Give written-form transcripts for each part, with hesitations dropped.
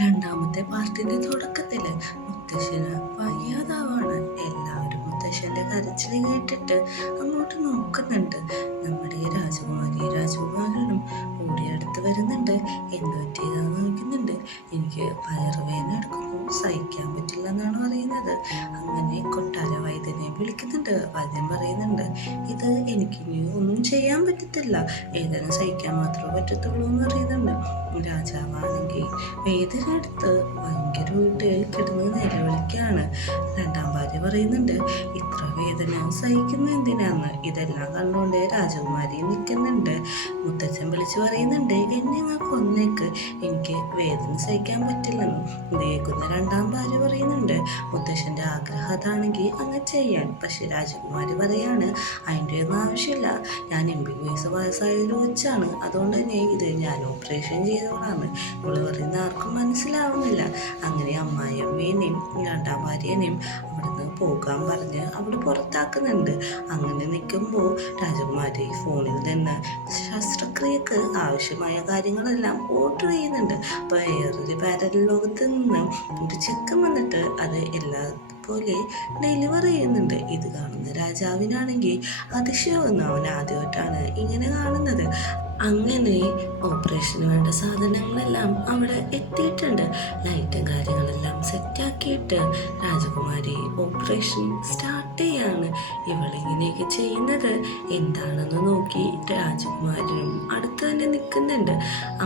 രണ്ടാമത്തെ പാർട്ടിന്റെ തുടക്കത്തില് മുത്തശ്ശന് വയ്യാതാവാണ്. എല്ലാവരും മുത്തശ്ശന്റെ കരച്ചിൽ കേട്ടിട്ട് അങ്ങോട്ട് നോക്കുന്നുണ്ട്. നമ്മുടെ രാജകുമാരനും ഓടി അടുത്ത് വരുന്നുണ്ട്. എന്ത് പറ്റിയതാന്ന് നോക്കുന്നുണ്ട്. എനിക്ക് വയറുവേദന എടുക്കുന്നു, സഹിക്കാൻ പറ്റില്ല എന്നാണ് പറയുന്നത്. അങ്ങനെ കൊട്ടാര വൈദ്യനെ വിളിക്കുന്നുണ്ട്. വൈദ്യൻ പറയുന്നുണ്ട്, ഇത് എനിക്കിനി ഒന്നും ചെയ്യാൻ പറ്റത്തില്ല, വേദന സഹിക്കാൻ മാത്രമേ പറ്റത്തുള്ളൂ എന്ന് പറയുന്നുണ്ട്. രാജാവാണെങ്കിൽ വേദന എടുത്ത് ഭയങ്കരമായിട്ട് കിടന്ന് നിലവിളിക്കാണ്. രണ്ടാം ഭാര്യ പറയുന്നുണ്ട്, ഇത്ര വേദന സഹിക്കുന്ന എന്തിനാന്ന്. ഇതെല്ലാം കണ്ടുകൊണ്ട് രാജകുമാരി നിൽക്കുന്നുണ്ട്. മുത്തച്ഛൻ വിളിച്ചു പറയുന്നുണ്ട്, എന്നെ അങ്ങ് കൊന്നേക്ക്, എനിക്ക് വേദന സഹിക്കാൻ പറ്റില്ലെന്ന്. ഇത് കേൾക്കുന്ന രണ്ടാം ഭാര്യ പറയുന്നുണ്ട്, മുത്തശ്ശന്റെ ആഗ്രഹം അതാണെങ്കിൽ അങ്ങ് ചെയ്യാൻ. പക്ഷെ രാജകുമാരി പറയാണ്, അതിൻ്റെ ഒന്നും ആവശ്യമില്ല, ഞാൻ MBBS പാസ്സായൊരു കൊച്ചാണ്, അതുകൊണ്ട് തന്നെ ഇത് ഞാൻ ഓപ്പറേഷൻ ചെയ്തവളാണ്. ഇവള് പറയുന്ന ആർക്കും മനസ്സിലാവുന്നില്ല. അങ്ങനെ അമ്മായിയമ്മേനെയും രണ്ടാം ഭാര്യേനെയും അവിടുന്ന് പോകാൻ പറഞ്ഞ് അവിടെ പുറത്താക്കുന്നുണ്ട്. അങ്ങനെ നിൽക്കുമ്പോൾ രാജകുമാരി ഫോണിൽ നിന്ന് ശസ്ത്രക്രിയക്ക് ആവശ്യമായ കാര്യങ്ങളെല്ലാം ഓർഡർ ചെയ്യുന്നുണ്ട്. അപ്പോൾ വേറൊരു പാരലൽ ലോകത്ത് നിന്ന് ഒരു ചെക്കൻ വന്നിട്ട് അത് എല്ലാ പോലെ ഡെലിവർ ചെയ്യുന്നുണ്ട്. ഇത് കാണുന്ന രാജാവിനാണെങ്കിൽ അതിശയമെന്ന്, അവൻ ആദ്യമായിട്ടാണ് ഇങ്ങനെ കാണുന്നത്. അങ്ങനെ ഓപ്പറേഷന് വേണ്ട സാധനങ്ങളെല്ലാം അവിടെ എത്തിയിട്ടുണ്ട്. ലൈറ്റും കാര്യങ്ങളെല്ലാം സെറ്റാക്കിയിട്ട് രാജകുമാരി ഓപ്പറേഷൻ സ്റ്റാർട്ട് ചെയ്യാണ്. ഇവളിങ്ങനെയൊക്കെ ചെയ്യുന്നത് എന്താണെന്ന് നോക്കി രാജകുമാരനും അടുത്ത് തന്നെ നിൽക്കുന്നുണ്ട്.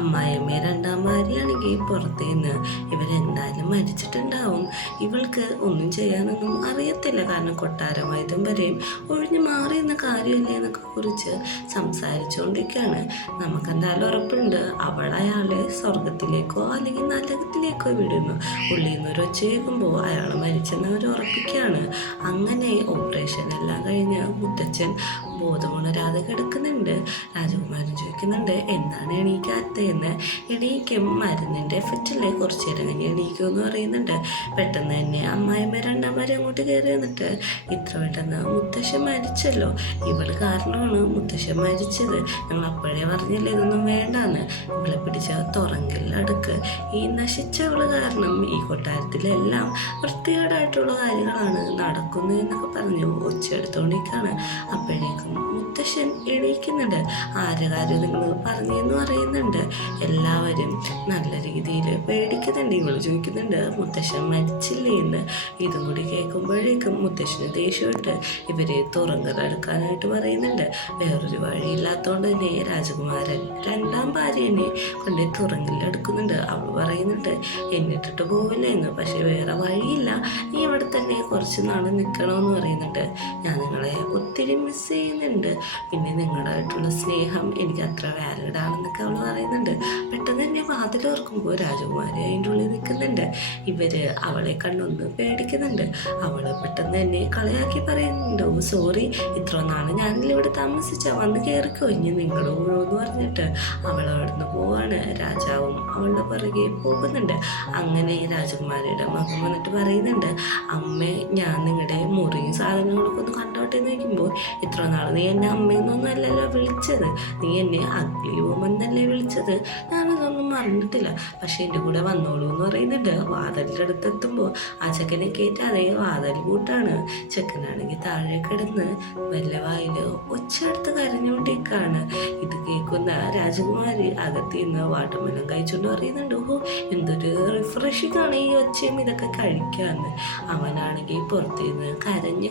അമ്മായിയമ്മ രണ്ടാം ഭാര്യയാണെങ്കിൽ പുറത്തേന്ന് ഇവരെന്തായാലും മരിച്ചിട്ടുണ്ടാവും, ഇവൾക്ക് ഒന്നും ചെയ്യാനൊന്നും അറിയത്തില്ല, കാരണം കൊട്ടാരം വൈദ്യം വരെയും ഒഴിഞ്ഞു മാറിയെന്ന കാര്യമില്ലേ എന്നൊക്കെ കുറിച്ച് സംസാരിച്ചുകൊണ്ടിരിക്കുകയാണ്. നമുക്കെന്തായാലും ഉറപ്പുണ്ട് അവൾ അയാളെ സ്വർഗത്തിലേക്കോ അല്ലെങ്കിൽ നരകത്തിലേക്കോ വിടുന്നു. ഉള്ളിൽ നിന്നൊരു ഒച്ച കേൾക്കുമ്പോൾ അയാൾ മരിച്ചെന്ന് അവർ ഉറപ്പിക്കുകയാണ്. അങ്ങനെ ഓപ്പറേഷൻ എല്ലാം കഴിഞ്ഞ് മുത്തച്ഛൻ ബോധമുണരാതെ കിടക്കുന്നുണ്ട്. രാജകുമാരൻ ചോദിക്കുന്നുണ്ട്, എന്താണ് എണീക്കാത്തതെന്ന്. എണീക്കും, മരുന്നിൻ്റെ എഫക്റ്റല്ലേ, കുറച്ച് നേരം കഴിഞ്ഞ് എണീക്കും എന്ന് പറയുന്നുണ്ട്. പെട്ടെന്ന് തന്നെ അമ്മായിമ്മ രണ്ടാമരെ അങ്ങോട്ട് കയറി വന്നിട്ട്, ഇത്ര പെട്ടെന്ന് മുത്തശ്ശൻ മരിച്ചല്ലോ, ഇവൾ കാരണമാണ് മുത്തശ്ശൻ മരിച്ചത്, ഞങ്ങൾ അപ്പോഴേ പറഞ്ഞില്ലേ ഇതൊന്നും വേണ്ടാന്ന്. ഇവളെ പിടിച്ച തുറങ്കിൽ അടുക്ക്, ഈ നശിച്ചവള് കാരണം ഈ കൊട്ടാരത്തിലെല്ലാം വൃത്തികേടായിട്ടുള്ള കാര്യങ്ങളാണ് നടക്കുന്നത് എന്നൊക്കെ പറഞ്ഞു ഒച്ചെടുത്തോണ്ടിരിക്കുകയാണ്. അപ്പോഴേക്കും മുത്തശ്ശൻ എണീക്കുന്നുണ്ട്. ആരുടെ കാര്യം നിങ്ങൾ പറഞ്ഞെന്ന് പറയുന്നുണ്ട്. എല്ലാവരും നല്ല രീതിയിൽ പേടിക്കുന്നുണ്ട്. ഇവള് ചോദിക്കുന്നുണ്ട്, മുത്തശ്ശൻ മരിച്ചില്ലേ എന്ന്. ഇതും കൂടി കേൾക്കുമ്പോഴേക്കും മുത്തശ്ശന് ദേഷ്യമായിട്ട് ഇവരെ തുറങ്കലെടുക്കാനായിട്ട് പറയുന്നുണ്ട്. വേറൊരു വഴിയില്ലാത്തതുകൊണ്ട് തന്നെ രാജകുമാരൻ രണ്ടാം ഭാര്യനെ കൊണ്ട് തുറങ്കിലെടുക്കുന്നുണ്ട്. അവൾ പറയുന്നുണ്ട്, എന്നിട്ടിട്ട് പോവില്ല എന്ന്. പക്ഷെ വേറെ വഴിയില്ല, നീ ഇവിടെ തന്നെ കുറച്ച് നാൾ നിൽക്കണമെന്ന് പറയുന്നുണ്ട്. ഞാൻ നിങ്ങളെ ഒത്തിരി മിസ് ചെയ്യുന്നുണ്ട്, പിന്നെ നിങ്ങളായിട്ടുള്ള സ്നേഹം എനിക്ക് അത്ര വാലിഡ് ആണെന്നൊക്കെ അവൾ പറയുന്നുണ്ട്. പെട്ടെന്ന് തന്നെ വാതിൽ തുറക്കുമ്പോൾ രാജകുമാരി അതിൻ്റെ ഉള്ളിൽ നിൽക്കുന്നുണ്ട്. ഇവര് അവളെ കണ്ടൊന്ന് പേടിക്കുന്നുണ്ട്. അവള് പെട്ടെന്ന് തന്നെ കളിയാക്കി പറയുന്നുണ്ട്, ഓ സോറി, ഇത്ര നാൾ ഞാനിവിടെ താമസിച്ച, വന്ന് കയറിക്കോ, ഇനി നിങ്ങളുടെ ഊഴോന്ന് പറഞ്ഞിട്ട് അവൾ അവിടുന്ന് പോവാണ്. രാജാവും അവളുടെ പുറകെ പോകുന്നുണ്ട്. അങ്ങനെ രാജകുമാരിയുടെ മകൻ വന്നിട്ട് പറയുന്നുണ്ട്, അമ്മേ, ഞാൻ നിങ്ങളുടെ മുറിയും സാധനങ്ങളൊക്കെ ഒന്ന് കണ്ടോട്ടെ എന്ന് ചോദിക്കുമ്പോൾ, ഇത്ര നാൾ നീ എന്നെ അമ്മയെന്നൊന്നും അല്ലല്ലോ വിളിച്ചത്, നീ എന്നെ അഗ്ലി വുമൻ എന്നല്ലേ വിളിച്ചത്, ഞാനതൊന്നും മറന്നിട്ടില്ല, പക്ഷെ എൻ്റെ കൂടെ വന്നോളൂ എന്ന് പറയുന്നുണ്ട്. വാതിലിൻ്റെ അടുത്തെത്തുമ്പോൾ ആ ചെക്കനെ കയറ്റാതെ വാതിൽ കൂട്ടാണ്. ചെക്കനാണെങ്കിൽ താഴെ കിടന്ന് വല്ല വായിൽ ഒച്ചയെടുത്ത് കരഞ്ഞുകൊണ്ടിരിക്കുകയാണ്. ഇത് കേൾക്കുന്ന രാജകുമാരി അകത്ത് നിന്ന് വാട്ടർമെലൻ കഴിച്ചുകൊണ്ട് പറയുന്നുണ്ട്, ഓ എന്തൊരു റിഫ്രഷിംഗ് ആണ് ഈ ഒച്ചയും ഇതൊക്കെ കഴിക്കാന്ന്. അവനാണെങ്കിൽ പുറത്തുനിന്ന് കരഞ്ഞ്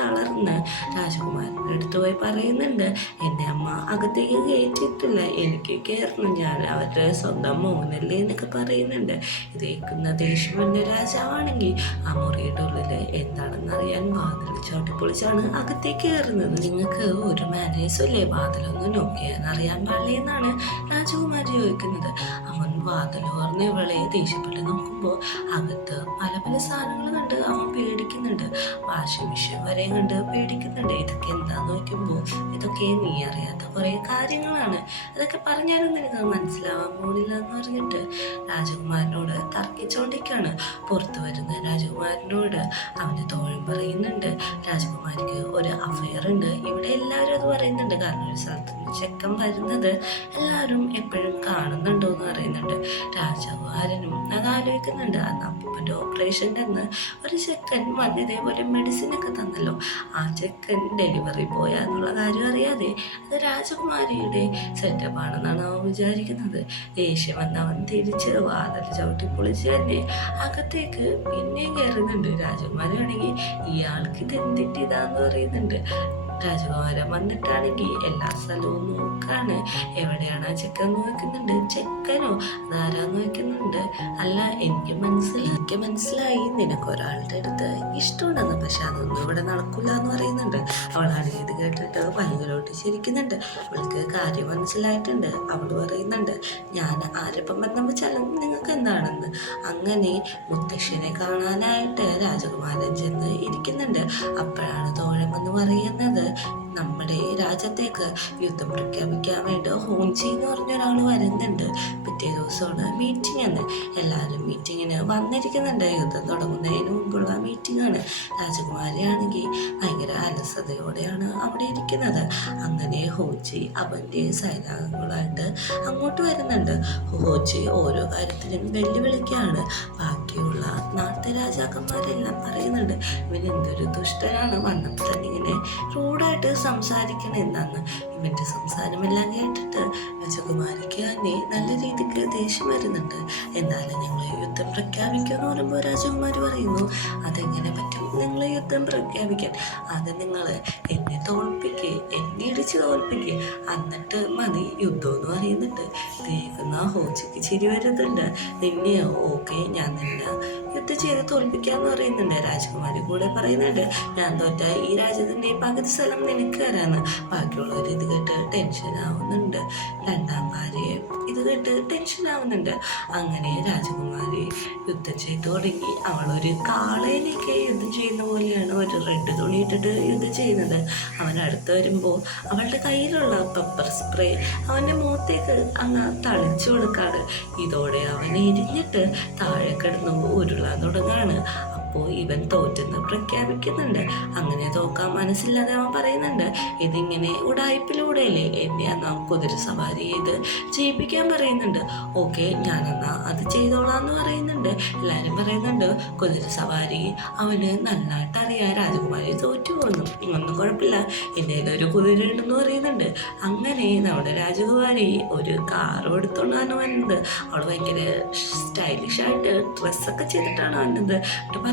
തളർന്ന് രാജകുമാരൻ്റെ അടുത്ത് പോയി പറയുന്നുണ്ട്, എൻ്റെ അമ്മ അകത്തേക്ക് കയറ്റിയിട്ടില്ല, എനിക്ക് കയറണം, ഞാൻ അവരുടെ സ്വന്തം മോനല്ലേ എന്നൊക്കെ പറയുന്നുണ്ട്. ഇത് കേൾക്കുന്ന ദേഷ്യവന്റെ രാജാവാണെങ്കിൽ ആ മുറിയുടെ ഉള്ളിൽ എന്താണെന്ന് അറിയാൻ വാതിൽ ചവിട്ടിപ്പൊളിച്ചാണ് അകത്തേക്ക് കയറുന്നത്. നിങ്ങൾക്ക് ഒരു മാനേഴ്സും ഇല്ലേ, വാതിലൊന്നും നോക്കിയാൽ അറിയാൻ പാടില്ലേ എന്നാണ് രാജകുമാരി ചോദിക്കുന്നത്. അവൻ വാതിൽ പറഞ്ഞ് ഇവളെ ദേഷ്യപ്പെട്ട് നോക്കുമ്പോൾ അകത്ത് പല പല സാധനങ്ങൾ കണ്ട് അവൻ പേടിക്കുന്നുണ്ട്. വാഷിംഗ് മെഷീൻ വരെ കണ്ട് പേടിക്കുന്നുണ്ട്. ഇതൊക്കെ എന്താന്ന് നോക്കുമ്പോൾ ഇതൊക്കെ നീ അറിയാത്ത കുറേ കാര്യങ്ങളാണ്, ഇതൊക്കെ പറഞ്ഞാലും നിനക്ക് മനസ്സിലാവാൻ പോണില്ല എന്ന് പറഞ്ഞിട്ട് രാജകുമാരനോട് തർക്കിച്ചുകൊണ്ടിരിക്കുകയാണ്. പുറത്തു വരുന്ന രാജകുമാരനോട് അവൻ്റെ തോഴൻ പറയുന്നുണ്ട്, രാജകുമാരിക്ക് ഒരു അഫയർ ഉണ്ട്. ഇവിടെ എല്ലാവരും അത് പറയുന്നുണ്ട്, കാരണം ഒരു സ്ഥലത്ത് ചെക്കൻ വരുന്നത് എല്ലാവരും എപ്പോഴും കാണുന്നുണ്ടോ എന്ന് പറയുന്നുണ്ട്. പറയുന്നുണ്ട്. രാജകുമാരനും അത് ആലോചിക്കുന്നുണ്ട്. അന്ന് അപ്പൂപ്പൻ്റെ ഓപ്പറേഷൻ്റെ അന്ന് ഒരു ചെക്കൻ വന്ന് ഇതേപോലെ മെഡിസിനൊക്കെ തന്നല്ലോ. ആ ചെക്കൻ ഡെലിവറി ബോയ് എന്നുള്ള കാര്യം അറിയാതെ അത് രാജകുമാരിയുടെ സെറ്റപ്പാണെന്നാണ് അവൻ വിചാരിക്കുന്നത്. ദേഷ്യം വന്ന് അവൻ തിരിച്ച് വാതിൽ ചവിട്ടി പൊളിച്ച് തന്നെ അകത്തേക്ക് പിന്നെയും കയറുന്നുണ്ട്. രാജകുമാരി ആണെങ്കിൽ ഇയാൾക്ക് ഇത് എന്തിട്ടിതാന്ന് പറയുന്നുണ്ട്. രാജകുമാരൻ വന്നിട്ടാണെങ്കിൽ എല്ലാ സ്ഥലവും നോക്കാണ്. എവിടെയാണ് ആ ചെക്കൻ നോക്കുന്നുണ്ട്. ചെക്കനോ അതാരാന്ന് നോക്കുന്നുണ്ട്. അല്ല, എനിക്ക് മനസ്സിലായി നിനക്ക് ഒരാളുടെ അടുത്ത് ഇഷ്ടമുണ്ടെന്ന്, പക്ഷെ അതൊന്നും ഇവിടെ നടക്കില്ല എന്ന് പറയുന്നുണ്ട്. അവളാണെങ്കിൽ ഇത് കേട്ടിട്ട് ഭയങ്കരമായിട്ട് ചിരിക്കുന്നുണ്ട്. അവൾക്ക് കാര്യം മനസ്സിലായിട്ടുണ്ട്. അവൾ പറയുന്നുണ്ട്, ഞാൻ ആരപ്പം ബന്ധം വെച്ചാലും നിങ്ങൾക്ക് എന്താണെന്ന്. അങ്ങനെ മുത്തശ്ശിനെ കാണാനായിട്ട് രാജകുമാരൻ ചെന്ന് ഇരിക്കുന്നുണ്ട്. അപ്പോഴാണ് തോഴമെന്ന് പറയുന്നത്, നമ്മുടെ രാജ്യത്തേക്ക് യുദ്ധം പ്രഖ്യാപിക്കാൻ വേണ്ടി ഹോഞ്ചി എന്ന് പറഞ്ഞ ഒരാൾ വരുന്നുണ്ട്. പിറ്റേ ദിവസമാണ് മീറ്റിംഗ് എന്ന്. എല്ലാവരും മീറ്റിങ്ങിന് വന്നിരിക്കുന്നുണ്ട്. യുദ്ധം തുടങ്ങുന്നതിന് മുമ്പുള്ള മീറ്റിംഗാണ്. രാജകുമാരിയാണെങ്കിൽ ഭയങ്കര അലസതയോടെയാണ് അവിടെ ഇരിക്കുന്നത്. അങ്ങനെ ഹോജി അവൻ്റെ സൈനികങ്ങളായിട്ട് അങ്ങോട്ട് വരുന്നുണ്ട്. ഹോജി ഓരോ കാര്യത്തിനും വെല്ലുവിളിക്കുകയാണ്. ബാക്കിയുള്ള നാട്ടുരാജാക്കന്മാരെല്ലാം പറയുന്നുണ്ട്, ഇവൻ എന്തൊരു ദുഷ്ടനാണ്, വന്നപ്പോൾ തന്നെ ഇങ്ങനെ റൂഡായിട്ട് സംസാരിക്കണം എന്നാണ്. ഇവൻ്റെ സംസാരമെല്ലാം കേട്ടിട്ട് രാജകുമാരിക്ക് തന്നെ നല്ല രീതിക്ക് ദേഷ്യം വരുന്നുണ്ട്. എന്നാലും ഞങ്ങൾ യുദ്ധം പ്രഖ്യാപിക്കുമെന്ന് പറയുമ്പോൾ രാജകുമാരി പറയുന്നു, അതെങ്ങനെ പറ്റും നിങ്ങൾ യുദ്ധം പ്രഖ്യാപിക്കാൻ? അത് നിങ്ങൾ എന്നെ തോൽപ്പിക്കുക, എന്നെ ഇടിച്ച് തോൽപ്പിക്കുക, എന്നിട്ട് മതി യുദ്ധം എന്ന് പറയുന്നുണ്ട്. കേൾക്കുന്ന ഹോജിക്ക് ചിരി വരുന്നുണ്ട്. നിന്നെയോ? ഓക്കെ, ഞാൻ നിന്നെ യുദ്ധം ചെയ്ത് തോൽപ്പിക്കാന്ന് പറയുന്നുണ്ട്. രാജകുമാരി കൂടെ പറയുന്നുണ്ട്, ഞാൻ തോറ്റ ഈ രാജ്യത്തിൻ്റെ പകുതി സ്ഥലം നിനക്ക് തരാന്ന്. ബാക്കിയുള്ളവർ ഇത് കേട്ട് ടെൻഷൻ ആവുന്നുണ്ട്. രണ്ടാം ഭാര്യയെ ഇത് കേട്ട് ടെൻഷൻ ആവുന്നുണ്ട്. അങ്ങനെ രാജകുമാരി യുദ്ധം ചെയ്തു തുടങ്ങി. അവളൊരു കാളയിലേക്ക് യുദ്ധം ചെയ്യുന്ന പോലെയാണ് ഒരു റെഡ് തുണി ഇട്ടിട്ട് യുദ്ധം ചെയ്യുന്നത്. അവൻ അടുത്ത് വരുമ്പോൾ അവളുടെ കയ്യിലുള്ള പെപ്പർ സ്പ്രേ അവൻ്റെ മുഖത്തേക്ക് അങ്ങ് തളിച്ചു കൊടുക്കാണ്. ഇതോടെ അവൻ എരിഞ്ഞിട്ട് താഴെ കിടന്ന് ഉരുളാൻ തുടങ്ങാണ്. അപ്പോൾ ഇവൻ തോറ്റെന്ന് പ്രഖ്യാപിക്കുന്നുണ്ട്. അങ്ങനെ തോക്കാൻ മനസ്സില്ലാതെ അവൻ പറയുന്നുണ്ട്, ഇതിങ്ങനെ ഉടായ്പിലൂടെയല്ലേ എന്നെ എന്നാ കുതിര സവാരി ചെയ്ത് ജയിപ്പിക്കാൻ പറയുന്നുണ്ട്. ഓക്കെ, ഞാനെന്നാ അത് ചെയ്തോളാന്ന് പറയുന്നുണ്ട്. എല്ലാവരും പറയുന്നുണ്ട്, കുതിര സവാരി അവന് നന്നായിട്ട് അറിയാം. രാജകുമാരി തോറ്റു പോകുന്നു, ഒന്നും കുഴപ്പമില്ല, എൻ്റെ ഒരു കുതിര ഉണ്ടെന്ന് പറയുന്നുണ്ട്. അങ്ങനെ നമ്മുടെ രാജകുമാരി ഒരു കാറും എടുത്തോണ്ടാണ് വന്നത്. അവൾ ഭയങ്കര സ്റ്റൈലിഷായിട്ട് ഡ്രസ്സൊക്കെ ചെയ്തിട്ടാണ് വന്നത്.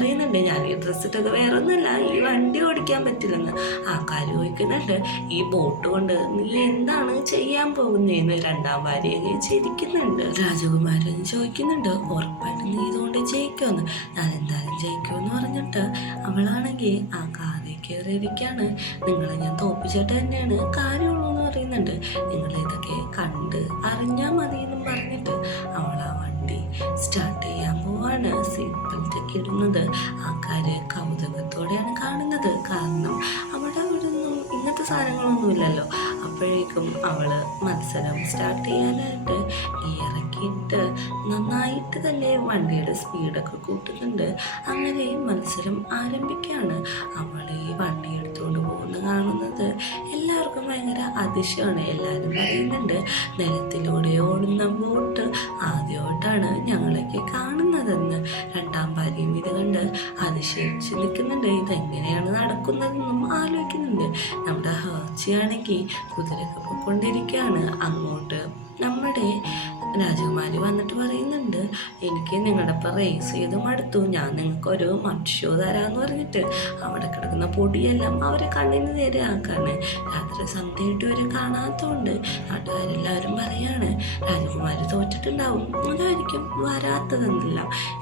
പറയുന്നുണ്ട്, ഞാൻ ഈ ഡ്രസ്സ് ഇട്ടത് വേറെ ഒന്നുമല്ല, ഈ വണ്ടി ഓടിക്കാൻ പറ്റില്ലെന്ന്. ആൾക്കാർ ചോദിക്കുന്നുണ്ട്, ഈ ബോട്ട് കൊണ്ട് നീ എന്താണ് ചെയ്യാൻ പോകുന്നതെന്ന്. രണ്ടാം ഭാര്യയെ ചിരിക്കുന്നുണ്ട്. രാജകുമാരൻ ചോദിക്കുന്നുണ്ട്, ഉറപ്പായിട്ട് നീ ഇതുകൊണ്ട് ജയിക്കുമെന്ന്. ഞാൻ എന്തായാലും ജയിക്കുമെന്ന് പറഞ്ഞിട്ട് അവളാണെങ്കിൽ ആ കാറിൽ കയറിയിരിക്കുകയാണ്. നിങ്ങളെ ഞാൻ തോപ്പിച്ചിട്ട് തന്നെയാണ് കാര്യമുള്ളൂ എന്ന് പറയുന്നുണ്ട്. നിങ്ങളിതൊക്കെ കണ്ട് അറിഞ്ഞാൽ മതി എന്നും പറഞ്ഞിട്ട് അവൾ ആ വണ്ടി സ്റ്റാർട്ട് ചെയ്യാൻ പോവാണ്. സീറ്റ് ബെൽറ്റൊക്കെ ഇടുന്നത് ആൾക്കാര് കൗതുകത്തോടെയാണ് കാണുന്നത്. കാരണം അവിടെ ഒന്നും ഇങ്ങനത്തെ സാധനങ്ങളൊന്നുമില്ലല്ലോ. അപ്പോഴേക്കും അവള് മത്സരം സ്റ്റാർട്ട് ചെയ്യാനായിട്ട് ഗിയറൊക്കെയിട്ട് നന്നായിട്ട് തന്നെ വണ്ടിയുടെ സ്പീഡൊക്കെ കൂട്ടുന്നുണ്ട്. അങ്ങനെ മത്സരം ആരംഭിക്കുകയാണ്. അവൾ ഈ വണ്ടി എടുത്തുകൊണ്ട് പോകുന്ന കാണുന്നത് എല്ലാവർക്കും ഭയങ്കര അതിശയമാണ്. എല്ലാവരും പറയുന്നുണ്ട്, നിലത്തിലൂടെ ഓടുന്ന ബോട്ട് ആദ്യമായിട്ടാണ് ഞങ്ങളൊക്കെ കാണുന്നതെന്ന്. രണ്ടാം ഭാര്യയും ഇത് കണ്ട് അതിശയിച്ച് നിൽക്കുന്നുണ്ട്. ഇതെങ്ങനെയാണ് നടക്കുന്നതെന്നും ആലോചിക്കുന്നുണ്ട്. നമ്മുടെ ഹേർച്ചിയാണെങ്കിൽ കുതിരക്ക് പോയിക്കൊണ്ടിരിക്കുകയാണ്. അങ്ങോട്ട് നമ്മുടെ രാജകുമാരി വന്നിട്ട് പറയുന്നുണ്ട്, എനിക്ക് നിങ്ങളുടെ ഒപ്പം റേസ് ചെയ്ത് മടുത്തു, ഞാൻ നിങ്ങൾക്കൊരു മത്സ്യോ തരാമെന്ന് പറഞ്ഞിട്ട് അവിടെ കിടക്കുന്ന പൊടിയെല്ലാം അവരെ കണ്ണിന് നേരെ ആക്കാണ്. രാത്രി സന്ധ്യയായിട്ട് വരെ കാണാത്തതുകൊണ്ട് നാട്ടുകാരെല്ലാവരും പറയാണ് രാജകുമാരി തോറ്റിട്ടുണ്ടാവും, അതായിരിക്കും വരാത്തതെന്നില്ല.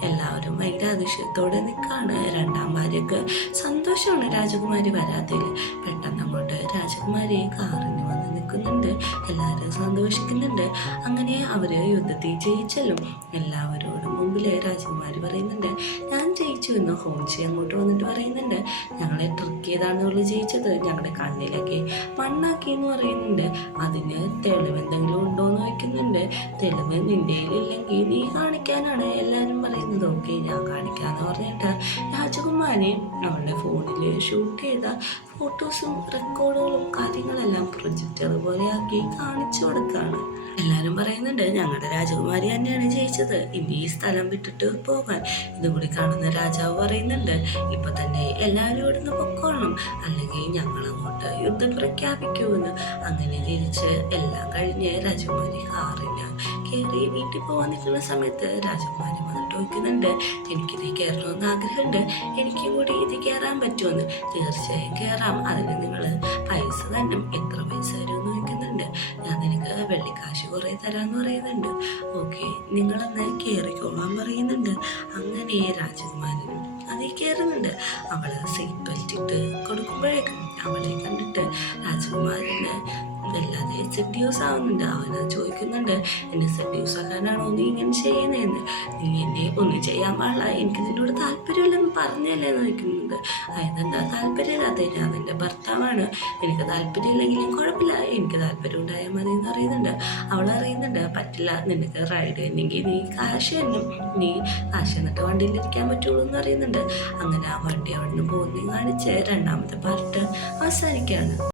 എല്ലാവരും ഭയങ്കര അതിശയത്തോടെ നിൽക്കുകയാണ്. രണ്ടാം ഭാര്യക്ക് സന്തോഷമാണ് രാജകുമാരി വരാത്തതിൽ. പെട്ടെന്ന് അങ്ങോട്ട് രാജകുമാരി കാറിന് വന്ന് നിൽക്കുന്നുണ്ട്. എല്ലാവരും സന്തോഷിക്കുന്നുണ്ട്. അങ്ങനെ അവർ യുദ്ധത്തിൽ ജയിച്ചല്ലോ. എല്ലാവരോടും മുമ്പിൽ രാജകുമാരി പറയുന്നുണ്ട്, ഞാൻ ജയിച്ചു എന്ന്. ഹോഞ്ചി അങ്ങോട്ട് വന്നിട്ട് പറയുന്നുണ്ട്, ഞങ്ങളെ ട്രിക്ക് ചെയ്താണെന്നുള്ളു ജയിച്ചത്, ഞങ്ങളുടെ കണ്ണിലൊക്കെ മണ്ണാക്കി എന്ന് പറയുന്നുണ്ട്. അതിന് തെളിവ് എന്തെങ്കിലും ഉണ്ടോ എന്ന് വയ്ക്കുന്നുണ്ട്. തെളിവ് നിൻ്റെ ഇല്ലെങ്കിൽ നീ കാണിക്കാനാണ് എല്ലാവരും പറയുന്നത്. ഓക്കെ, ഞാൻ കാണിക്കാന്ന് പറഞ്ഞിട്ട് രാജകുമാരി അവളുടെ ഫോണിൽ ഷൂട്ട് ചെയ്ത ഫോട്ടോസും റെക്കോർഡുകളും കാര്യങ്ങളെല്ലാം പ്രൊജക്ടർ പോലെ ആക്കി കാണിച്ചു കൊടുക്കുകയാണ്. എല്ലാവരും പറയുന്നുണ്ട് ഞങ്ങളുടെ രാജകുമാരി തന്നെയാണ് ജയിച്ചത്, ഇനി ഈ സ്ഥലം വിട്ടിട്ട് പോകാൻ. ഇതും കൂടി കാണുന്ന രാജാവ് പറയുന്നുണ്ട് ഇപ്പൊ തന്നെ എല്ലാവരും ഇവിടുന്ന് പൊക്കോളണം, അല്ലെങ്കിൽ ഞങ്ങൾ അങ്ങോട്ട് യുദ്ധം പ്രഖ്യാപിക്കുമെന്ന്. അങ്ങനെ തിരിച്ച് എല്ലാം കഴിഞ്ഞ് രാജകുമാരി കാറിന് കയറി വീട്ടിൽ പോകാൻ നിൽക്കുന്ന സമയത്ത് രാജകുമാരി വന്നിട്ട് ചോദിക്കുന്നുണ്ട് എനിക്കിത് കയറണമെന്ന് ആഗ്രഹമുണ്ട്, എനിക്കും കൂടി ഇത് കയറാൻ പറ്റുമെന്ന്. തീർച്ചയായും കയറാം, അതിന് നിങ്ങൾ പൈസ തന്നെ, എത്ര പൈസ വരുമെന്ന് ചോദിക്കുന്നുണ്ട്. ഞാൻ നിനക്ക് വെള്ളിക്കാശ് കുറേ തരാമെന്ന് പറയുന്നുണ്ട്. ഓക്കെ, നിങ്ങളെന്ന് കയറിക്കോളാൻ പറയുന്നുണ്ട്. അങ്ങനെ രാജകുമാരനും അതിൽ കയറുന്നുണ്ട്. അവള് സീറ്റ് ബെൽറ്റ് ഇട്ട് കൊടുക്കുമ്പോഴേക്കും അവളെ കണ്ടിട്ട് രാജകുമാരന് വല്ലാതെ സെഡ്യൂസ് ആവുന്നുണ്ട്. അവന് ചോദിക്കുന്നുണ്ട് എന്നെ സെഡ്യൂസ് ആക്കാനാണോ നീ ഇങ്ങനെ ചെയ്യുന്നതെന്ന്, നീ എന്നെ ഒന്നും ചെയ്യാൻ പാടില്ല, എനിക്ക് നിന്നോട് താല്പര്യമില്ലെന്ന് പറഞ്ഞല്ലേ എന്ന് ചോദിക്കുന്നുണ്ട്. അതിനെന്താ താല്പര്യമില്ലാതെ, ഞാൻ നിന്റെ ഭർത്താവാണ്, എനിക്ക് താല്പര്യമില്ലെങ്കിലും കുഴപ്പമില്ല, എനിക്ക് താല്പര്യം ഉണ്ടായാൽ മതി എന്ന് പറയുന്നുണ്ട്. അവൾ അറിയുന്നുണ്ട് പറ്റില്ല, നിനക്ക് റൈഡ് ചെയ്യണമെങ്കിൽ നീ കാശ് തന്നെ, നീ കാശ് എന്നിട്ട് വണ്ടിയിലിരിക്കാൻ പറ്റുള്ളൂ എന്ന് പറയുന്നുണ്ട്. അങ്ങനെ ആ വണ്ടി അവിടെ നിന്ന് പോകുന്നതും കാണിച്ച് രണ്ടാമത്തെ പാർട്ട് അവസാനിക്കുകയാണ്.